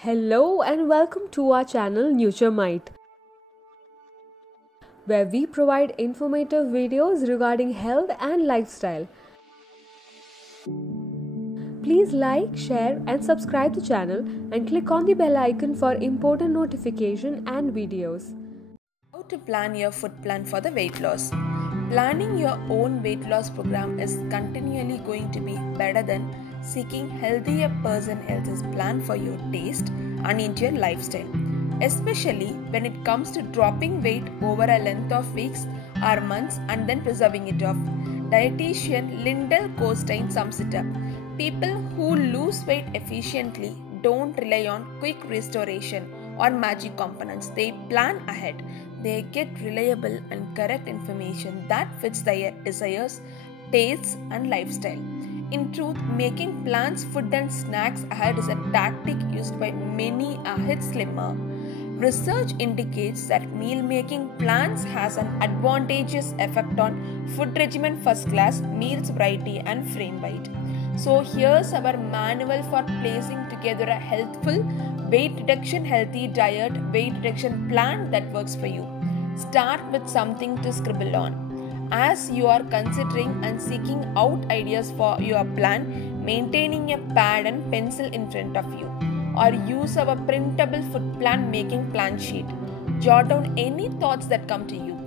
Hello and welcome to our channel NutureMite, where we provide informative videos regarding health and lifestyle. Please like, share and subscribe the channel and click on the bell icon for important notification and videos. How to plan your food plan for the weight loss. Planning your own weight loss program is continually going to be better than seeking healthier person else's plan for your taste and into your lifestyle, especially when it comes to dropping weight over a length of weeks or months and then preserving it off. Dietitian Lyndall Costein sums it up. People who lose weight efficiently don't rely on quick restoration or magic components. They plan ahead. They get reliable and correct information that fits their desires, tastes, and lifestyle. In truth, making plans, food, and snacks ahead is a tactic used by many ahead slimmer. Research indicates that meal making plans has an advantageous effect on food regimen first class, meals variety, and frame weight. So here's our manual for placing together a healthful weight reduction healthy diet weight reduction plan that works for you. Start with something to scribble on. As you are considering and seeking out ideas for your plan, maintaining a pad and pencil in front of you, or use our printable food plan making plan sheet. Jot down any thoughts that come to you,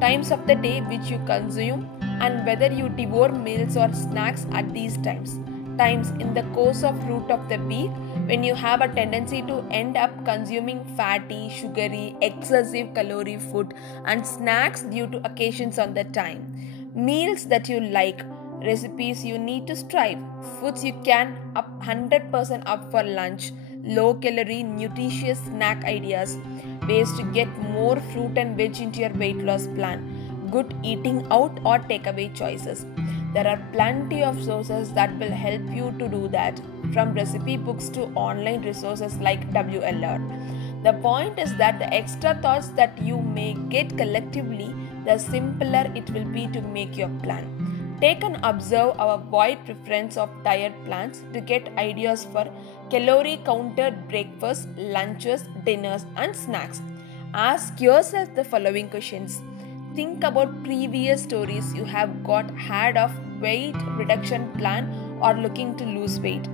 times of the day which you consume, and whether you devour meals or snacks at these times in the course of route of the week when you have a tendency to end up consuming fatty, sugary, excessive calorie food and snacks due to occasions on the time. Meals that you like, recipes you need to strive, foods you can up 100% up for lunch, low calorie nutritious snack ideas, ways to get more fruit and veg into your weight loss plan, good eating out or takeaway choices. There are plenty of sources that will help you to do that, from recipe books to online resources like WLR. The point is that the extra thoughts that you may get collectively, the simpler it will be to make your plan. Take and observe our wide preference of diet plans to get ideas for calorie counted breakfasts, lunches, dinners, and snacks. Ask yourself the following questions. Think about previous stories you have got had of weight reduction plan or looking to lose weight.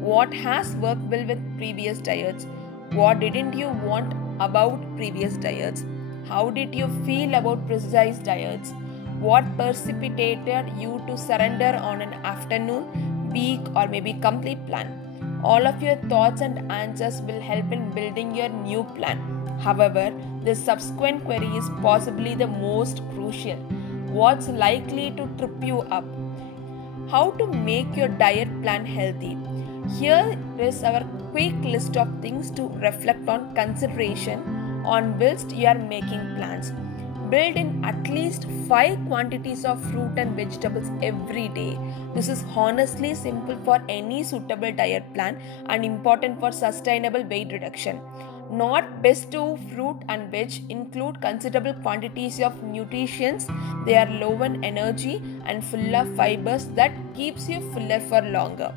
What has worked well with previous diets? What didn't you want about previous diets? How did you feel about precise diets? What precipitated you to surrender on an afternoon, week, or maybe complete plan? All of your thoughts and answers will help in building your new plan. However, the subsequent query is possibly the most crucial. What's likely to trip you up? How to make your diet plan healthy? Here is our quick list of things to reflect on consideration on whilst you are making plans. Build in at least 5 quantities of fruit and vegetables every day. This is honestly simple for any suitable diet plan and important for sustainable weight reduction. Not best to fruit and veg include considerable quantities of nutrients. They are low in energy and full of fibers that keeps you fuller for longer.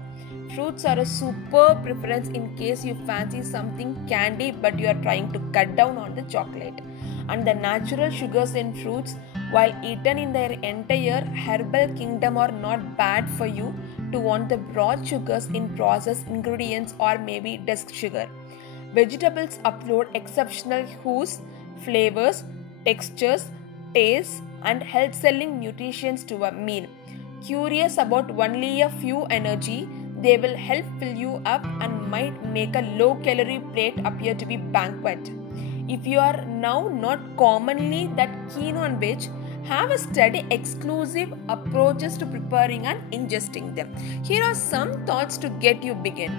Fruits are a super preference in case you fancy something candy but you are trying to cut down on the chocolate. And the natural sugars in fruits, while eaten in their entire herbal kingdom, are not bad for you to want the broad sugars in processed ingredients or maybe desk sugar. Vegetables upload exceptional hues, flavors, textures, tastes, and health-selling nutrients to a meal. Curious about only a few energy, they will help fill you up and might make a low-calorie plate appear to be banquet. If you are now not commonly that keen on veg, have a steady exclusive approaches to preparing and ingesting them. Here are some thoughts to get you begin.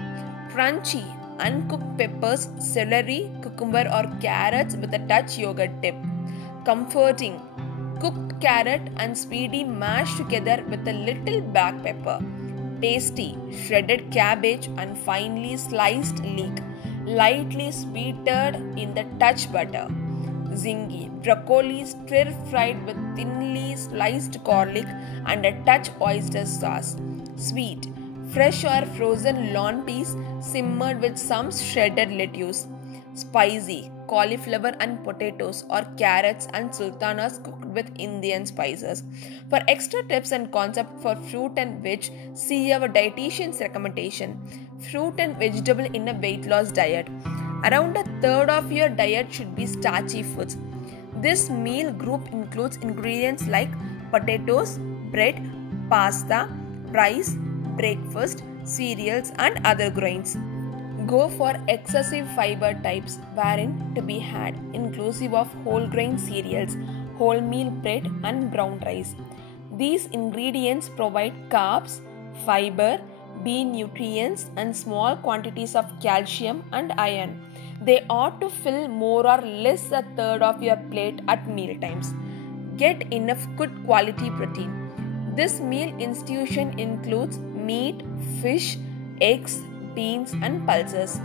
Crunchy, uncooked peppers, celery, cucumber or carrots with a touch yogurt dip. Comforting, cooked carrot and sweetie mashed together with a little black pepper. Tasty, shredded cabbage and finely sliced leek, lightly sweetened in the touch butter. Zingy, broccoli stir-fried with thinly sliced garlic and a touch oyster sauce. Sweet, fresh or frozen lawn peas simmered with some shredded lettuce, spicy cauliflower and potatoes or carrots and sultanas cooked with Indian spices. For extra tips and concept for fruit and veg, see our dietitian's recommendation. Fruit and vegetable in a weight loss diet. Around a third of your diet should be starchy foods. This meal group includes ingredients like potatoes, bread, pasta, rice, breakfast, cereals and other grains. Go for excessive fiber types wherein to be had, inclusive of whole grain cereals, wholemeal bread and brown rice. These ingredients provide carbs, fiber, B nutrients and small quantities of calcium and iron. They ought to fill more or less a third of your plate at meal times. Get enough good quality protein. This meal institution includes meat, fish, eggs, beans and pulses.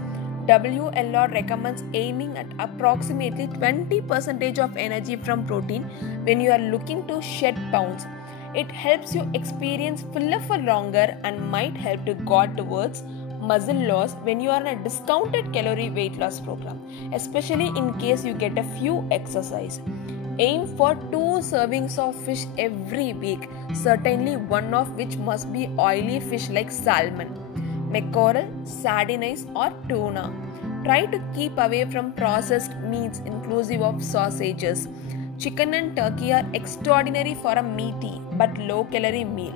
WLR recommends aiming at approximately 20% of energy from protein when you are looking to shed pounds. It helps you experience fuller for longer and might help to guard towards muscle loss when you are in a discounted calorie weight loss program, especially in case you get a few exercise. Aim for 2 servings of fish every week, certainly one of which must be oily fish like salmon, mackerel, sardines or tuna. Try to keep away from processed meats inclusive of sausages. Chicken and turkey are extraordinary for a meaty but low calorie meal.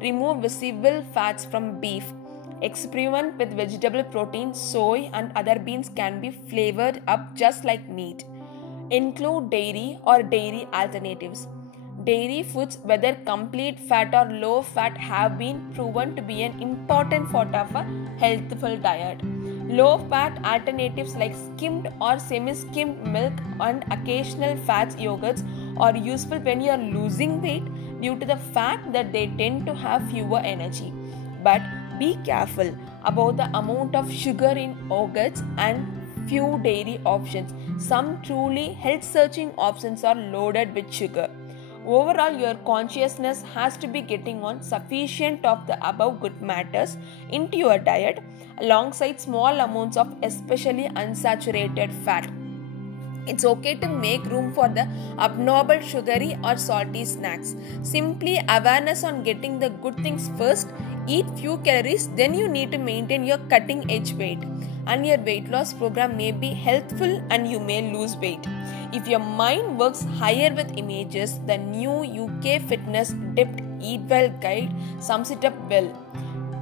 Remove visible fats from beef. Experiment with vegetable protein, soy and other beans can be flavored up just like meat. Include dairy or dairy alternatives. Dairy foods, whether complete fat or low fat, have been proven to be an important part of a healthful diet. Low fat alternatives like skimmed or semi-skimmed milk and occasional fats yogurts are useful when you are losing weight due to the fact that they tend to have fewer energy. But be careful about the amount of sugar in yogurts and few dairy options. Some truly health-searching options are loaded with sugar. Overall, your consciousness has to be getting on sufficient of the above good matters into your diet alongside small amounts of especially unsaturated fat. It's okay to make room for the abnormal sugary or salty snacks. Simply awareness on getting the good things first. Eat few calories, then you need to maintain your cutting edge weight. And your weight loss program may be healthful and you may lose weight. If your mind works higher with images, the new UK Fitness Dipped Eat Well guide sums it up well.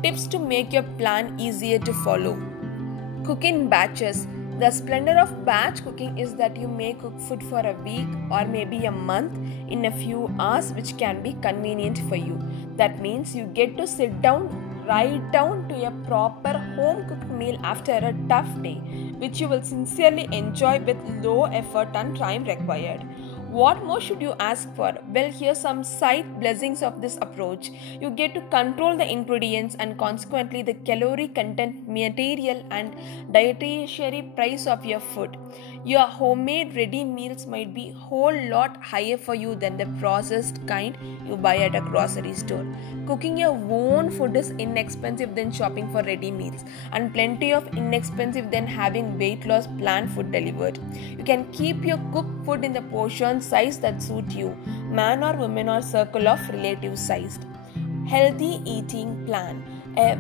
Tips to make your plan easier to follow. Cook in batches. The splendor of batch cooking is that you may cook food for a week or maybe a month in a few hours, which can be convenient for you. That means you get to sit down right down to a proper home cooked meal after a tough day, which you will sincerely enjoy with low effort and time required. What more should you ask for? Well, here's some side blessings of this approach. You get to control the ingredients and consequently the calorie content, material and dietary price of your food. Your homemade ready meals might be a whole lot higher for you than the processed kind you buy at a grocery store. Cooking your own food is inexpensive than shopping for ready meals, and plenty of inexpensive than having weight loss plan food delivered. You can keep your cooked food in the portion size that suit you, man or woman or circle of relative sized. Healthy eating plan. A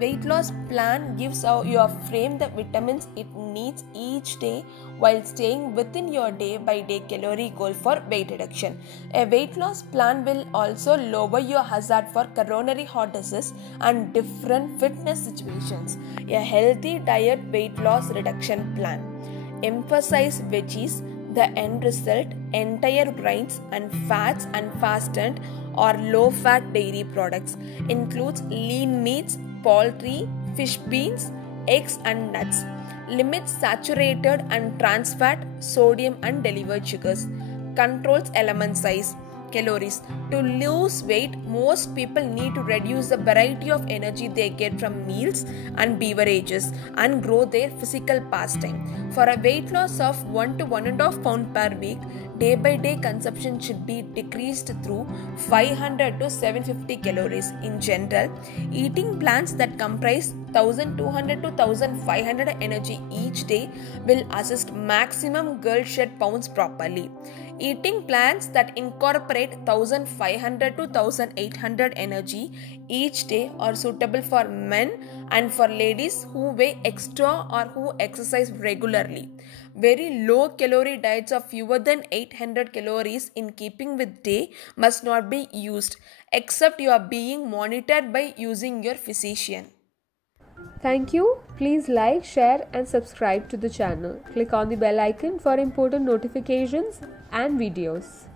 weight loss plan gives your frame the vitamins it needs each day while staying within your day by day calorie goal for weight reduction. A weight loss plan will also lower your hazard for coronary heart disease and different fitness situations. A healthy diet weight loss reduction plan. Emphasize veggies. The end result, entire grains and fats and fastened or low-fat dairy products, includes lean meats, poultry, fish, beans, eggs and nuts. Limits saturated and trans fat, sodium and delivered sugars. Controls element size. calories. To lose weight, most people need to reduce the variety of energy they get from meals and beverages and grow their physical pastime. For a weight loss of 1 to 1.5 pound per week, day by day consumption should be decreased through 500 to 750 calories. In general, eating plans that comprise 1200 to 1500 energy each day will assist maximum girls shed pounds properly. Eating plans that incorporate 1500 to 1800 energy each day are suitable for men and for ladies who weigh extra or who exercise regularly. Very low calorie diets of fewer than 800 calories in keeping with day must not be used except you are being monitored by using your physician. Thank you. Please like, share and subscribe to the channel. Click on the bell icon for important notifications and videos.